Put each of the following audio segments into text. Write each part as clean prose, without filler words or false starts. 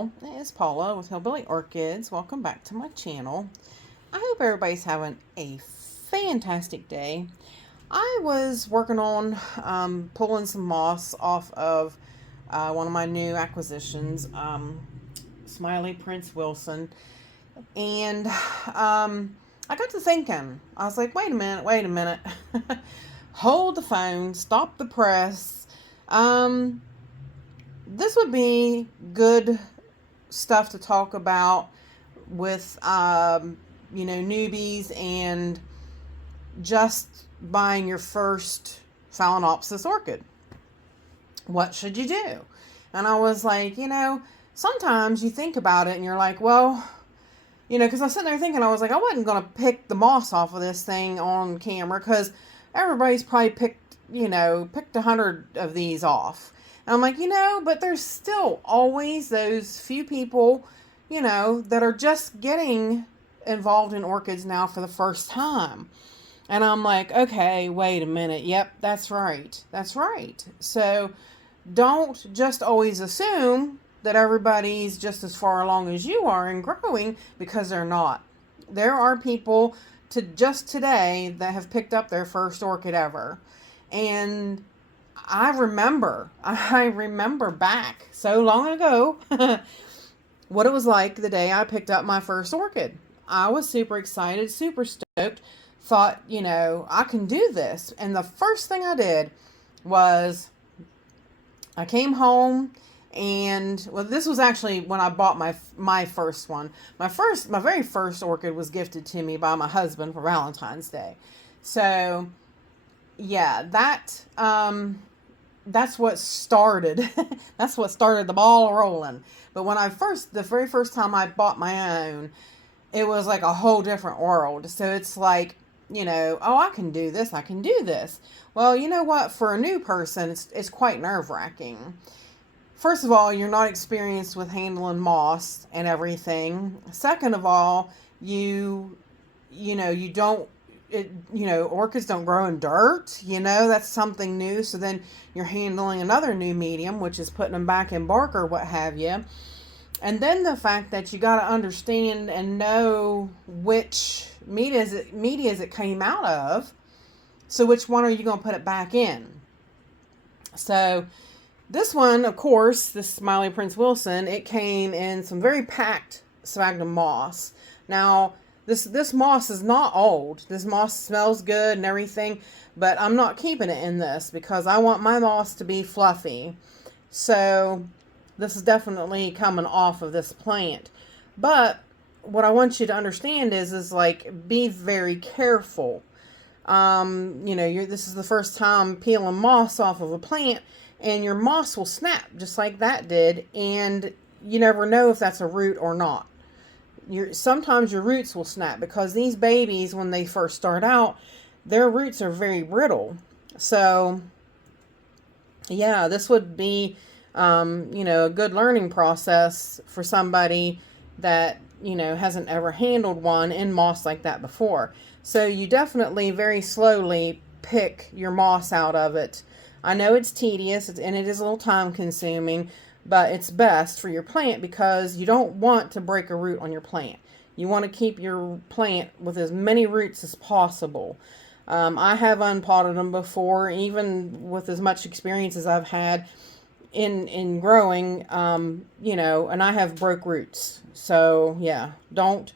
y'all. It's Paula with Hillbilly Orchids. Welcome back to my channel. I hope everybody's having a fantastic day. I was working on pulling some moss off of one of my new acquisitions, Smiley Prince Wilson, and I got to thinking. I was like, wait a minute. Hold the phone, stop the press. This would be good stuff to talk about with, newbies and just buying your first Phalaenopsis orchid. What should you do? And I was like, sometimes you think about it and you're like, well, because I was sitting there thinking, I was like, I wasn't going to pick the moss off of this thing on camera because everybody's probably picked 100 of these off. And I'm like, but there's still always those few people, that are just getting involved in orchids now for the first time. And I'm like, okay, wait a minute. Yep, that's right. So don't just always assume that everybody's just as far along as you are in growing, because they're not. There are people just today that have picked up their first orchid ever. And I remember back so long ago what it was like the day I picked up my first orchid. I was super excited, super stoked, thought, I can do this. And the first thing I did was I came home and, well, this was actually when I bought my first one. My very first orchid was gifted to me by my husband for Valentine's Day. So, yeah, that's what started. That's what started the ball rolling. But when the very first time I bought my own, it was like a whole different world. So it's like, oh, I can do this. Well, you know what? For a new person, it's quite nerve-wracking. First of all, you're not experienced with handling moss and everything. Second of all, orchids don't grow in dirt, that's something new. So then you're handling another new medium, which is putting them back in bark or what have you. And then the fact that you got to understand and know which media it came out of. So which one are you going to put it back in? So this one, of course, this Smiley Prince Wilson, it came in some very packed sphagnum moss. Now, this moss is not old. This moss smells good and everything, but I'm not keeping it in this because I want my moss to be fluffy. So this is definitely coming off of this plant. But what I want you to understand is like, be very careful. This is the first time peeling moss off of a plant, and your moss will snap just like that did, and you never know if that's a root or not. Sometimes your roots will snap because these babies, when they first start out, their roots are very brittle. So, yeah, this would be, a good learning process for somebody that, hasn't ever handled one in moss like that before. So you definitely very slowly pick your moss out of it. I know it's tedious and it is a little time consuming, but it's best for your plant because you don't want to break a root on your plant. You want to keep your plant with as many roots as possible. I have unpotted them before, even with as much experience as I've had in growing, and I have broke roots. So yeah, don't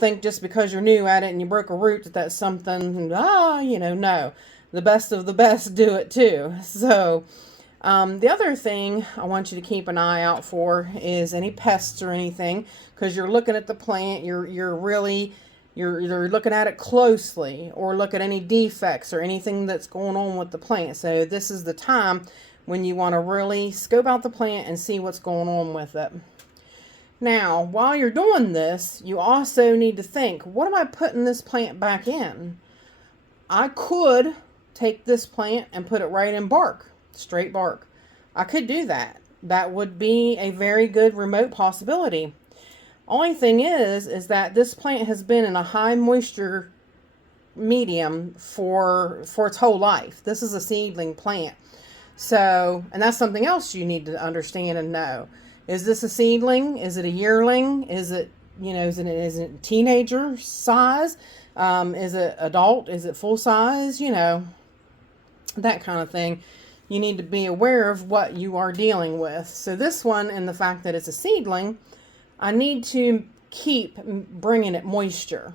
think just because you're new at it and you broke a root that's something, no. The best of the best do it too. So the other thing I want you to keep an eye out for is any pests or anything, because you're looking at the plant, you're looking at it closely, or look at any defects or anything that's going on with the plant. So this is the time when you want to really scope out the plant and see what's going on with it. Now, while you're doing this, you also need to think, what am I putting this plant back in? I could take this plant and put it right in bark. Straight bark. I could do that. That would be a very good remote possibility. Only thing is that this plant has been in a high moisture medium for its whole life. This is a seedling plant. So, and that's something else you need to understand and know. Is this a seedling? Is it a yearling? Is it, you know, is it teenager size? Is it adult? Is it full size? You know, that kind of thing. You need to be aware of what you are dealing with. So this one, and the fact that it's a seedling, I need to keep bringing it moisture.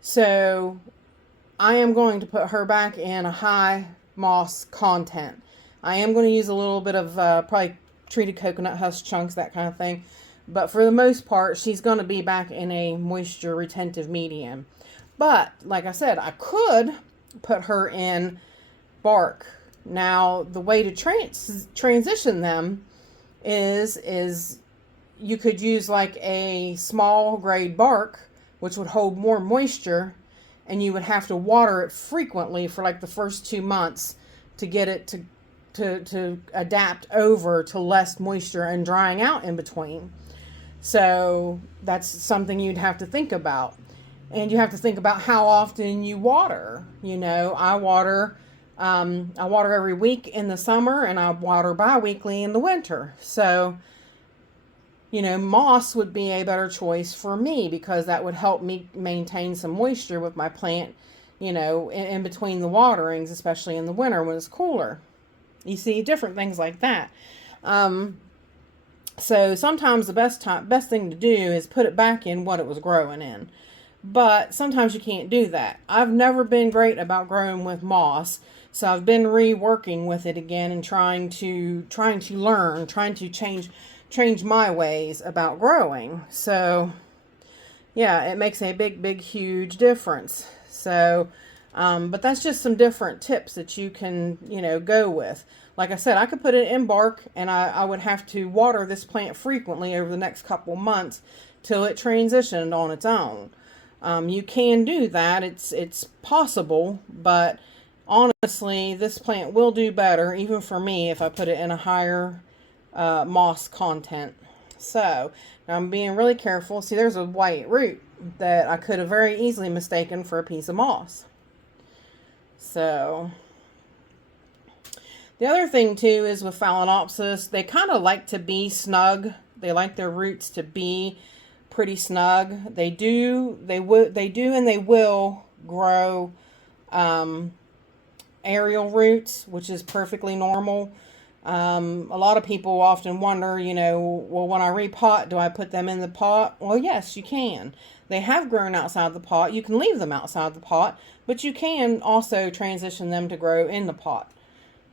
So I am going to put her back in a high moss content. I am going to use a little bit of probably treated coconut husk chunks, that kind of thing. But for the most part, she's going to be back in a moisture retentive medium. But like I said, I could put her in bark. Now, the way to transition them is you could use like a small grade bark, which would hold more moisture, and you would have to water it frequently for like the first 2 months to get it to adapt over to less moisture and drying out in between. So that's something you'd have to think about. And you have to think about how often you water. You know, I water every week in the summer, and I water bi-weekly in the winter. So, you know, moss would be a better choice for me, because that would help me maintain some moisture with my plant, you know, in between the waterings, especially in the winter when it's cooler. You see, different things like that. So sometimes the best thing to do is put it back in what it was growing in. But sometimes you can't do that. I've never been great about growing with moss. So I've been reworking with it again and trying to learn, trying to change my ways about growing. So yeah, it makes a big, huge difference. So, but that's just some different tips that you can, you know, go with. Like I said, I could put it in bark, and I would have to water this plant frequently over the next couple months till it transitioned on its own. You can do that. It's possible, but honestly, this plant will do better, even for me, if I put it in a higher moss content. So now I'm being really careful. See, there's a white root that I could have very easily mistaken for a piece of moss. So the other thing too is with Phalaenopsis, they kind of like to be snug. They like their roots to be pretty snug. They do, and they will grow aerial roots, which is perfectly normal. A lot of people often wonder, you know, well, when I repot, do I put them in the pot? Well, yes, you can. They have grown outside the pot. You can leave them outside the pot, but you can also transition them to grow in the pot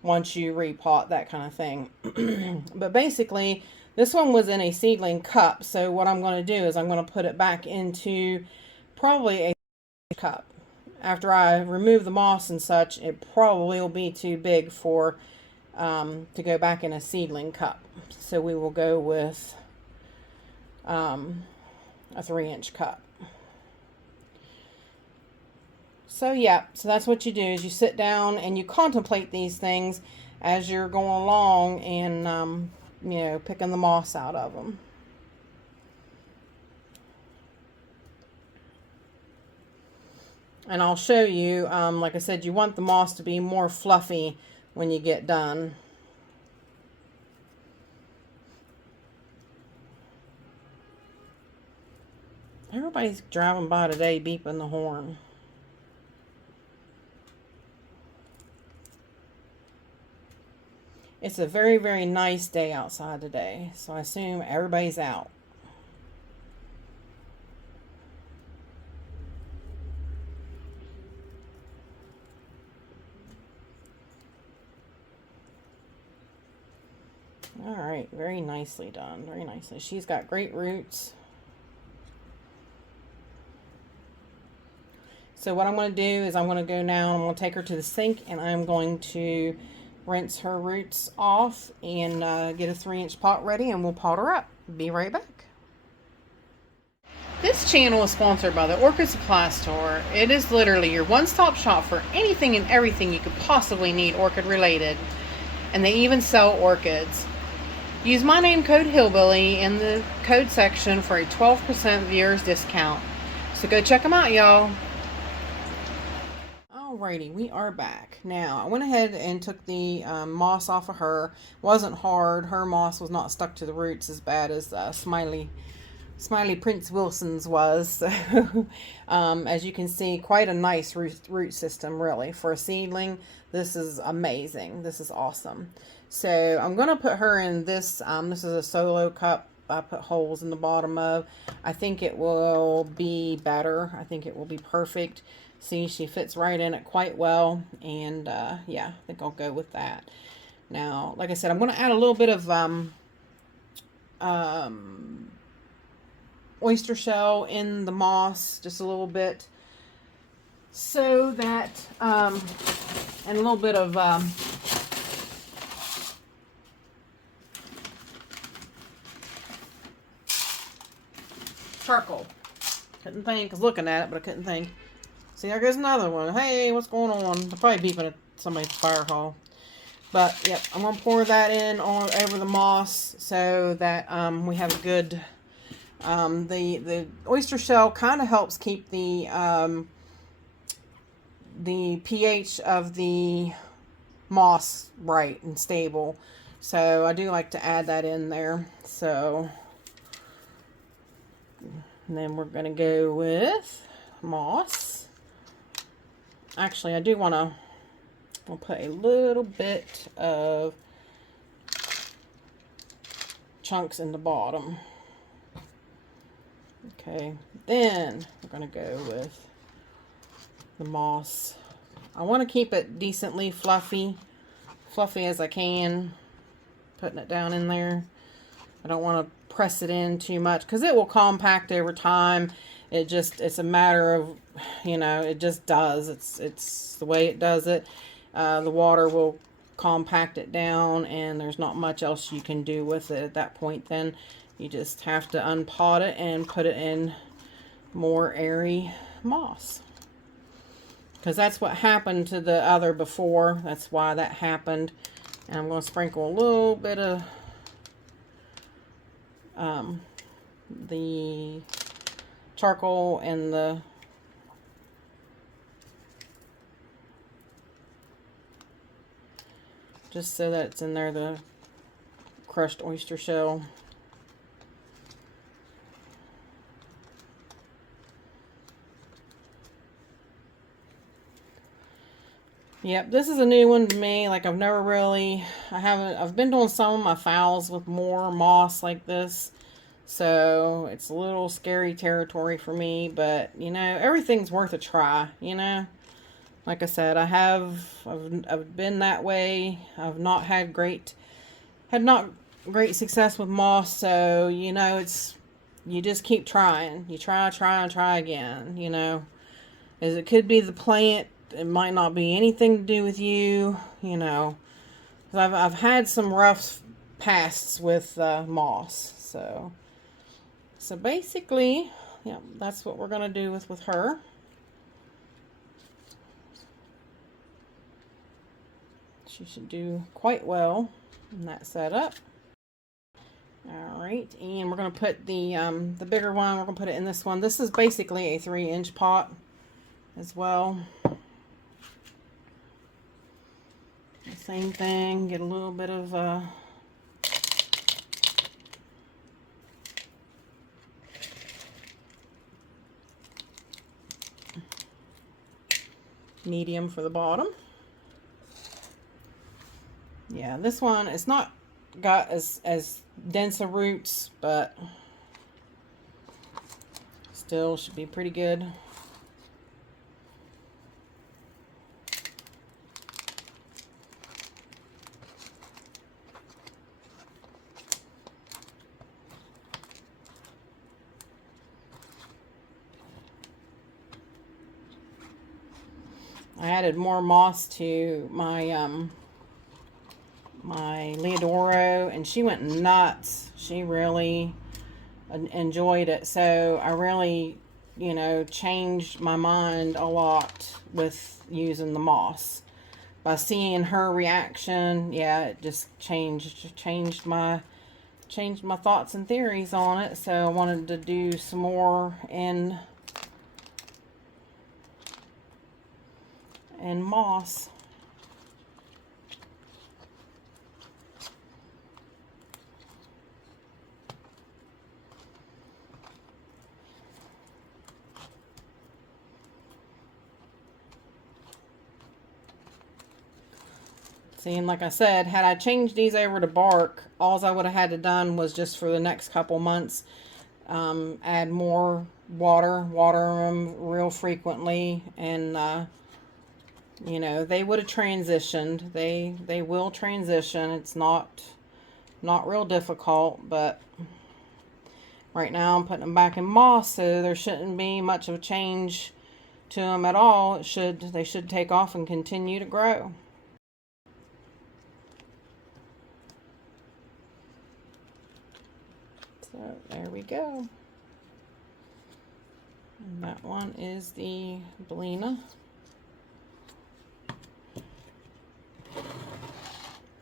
once you repot, that kind of thing. But basically, this one was in a seedling cup, so what I'm going to do is I'm going to put it back into probably a cup. After I remove the moss and such, it probably will be too big for to go back in a seedling cup. So we will go with a 3-inch cup. So yeah, so that's what you do, is you sit down and you contemplate these things as you're going along and you know, picking the moss out of them. And I'll show you, like I said, you want the moss to be more fluffy when you get done. Everybody's driving by today beeping the horn. It's a very, very nice day outside today, so I assume everybody's out. All right, very nicely done, very nicely. She's got great roots. So what I'm going to do is I'm going to go now, I'm going to take her to the sink, and I'm going to rinse her roots off and get a 3-inch pot ready, and we'll pot her up. Be right back. This channel is sponsored by the Orchid Supply Store. It is literally your one-stop shop for anything and everything you could possibly need orchid related. And they even sell orchids. Use my name code Hillbilly in the code section for a 12% viewers discount. So go check them out, y'all. Alrighty, we are back. Now, I went ahead and took the moss off of her. Wasn't hard. Her moss was not stuck to the roots as bad as Smiley Prince Wilson's was. So, as you can see, quite a nice root system, really. For a seedling, this is amazing. This is awesome. So, I'm going to put her in this. This is a solo cup. I put holes in the bottom of. I think it will be better. I think it will be perfect. See, she fits right in it quite well. And, yeah, I think I'll go with that. Now, like I said, I'm going to add a little bit of oyster shell in the moss, just a little bit, so that and a little bit of charcoal. Couldn't think. I was looking at it, but I couldn't think. See, there goes another one. Hey, what's going on? They're probably beeping at somebody's fire hall. But yep, I'm gonna pour that in over the moss so that we have a good. The oyster shell kind of helps keep the pH of the moss right and stable. So I do like to add that in there. So and then we're going to go with moss. Actually, I do want to put a little bit of chunks in the bottom. Okay, then we're going to go with the moss. I want to keep it decently fluffy as I can, putting it down in there. I don't want to press it in too much because it will compact over time. It's a matter of, you know, it just does. It's the way it does it. The water will compact it down, and there's not much else you can do with it at that point. Then you just have to unpot it and put it in more airy moss. Because that's what happened to the other before. That's why that happened. And I'm going to sprinkle a little bit of the charcoal and the just so that it's in there, the crushed oyster shell. Yep, this is a new one to me. Like, I've been doing some of my phals with more moss like this. So, it's a little scary territory for me. But, you know, everything's worth a try, you know. Like I said, I've been that way. I've not had great success with moss. So, you know, you just keep trying. You try and try again, you know. As it could be the plant. It might not be anything to do with you, you know. I've had some rough pasts with moss, so basically, yeah, that's what we're gonna do with her. She should do quite well in that setup. All right, and we're gonna put the bigger one. We're gonna put it in this one. This is basically a 3-inch pot as well. Same thing, get a little bit of medium for the bottom. Yeah, this one, it's not got as dense of roots, but still should be pretty good. I added more moss to my my Leodoro, and she went nuts. She really enjoyed it. So I really, you know, changed my mind a lot with using the moss. By seeing her reaction, yeah, it just changed my thoughts and theories on it. So I wanted to do some more and moss. See, and like I said, had I changed these over to bark, all I would have had to done was just for the next couple months, add more water them real frequently, and you know, they would have transitioned. They will transition. It's not real difficult, but right now I'm putting them back in moss, so there shouldn't be much of a change to them at all. They should take off and continue to grow. So there we go. And that one is the Phalaenopsis.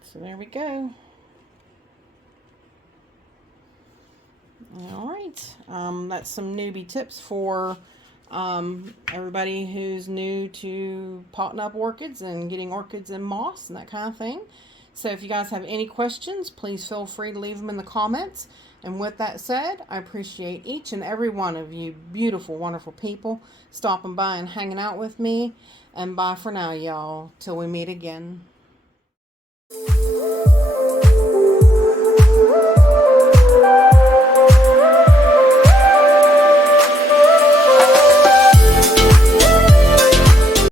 So there we go. All right. That's some newbie tips for everybody who's new to potting up orchids and getting orchids in moss and that kind of thing. So if you guys have any questions, please feel free to leave them in the comments. And with that said, I appreciate each and every one of you beautiful, wonderful people stopping by and hanging out with me. And bye for now, y'all, till we meet again.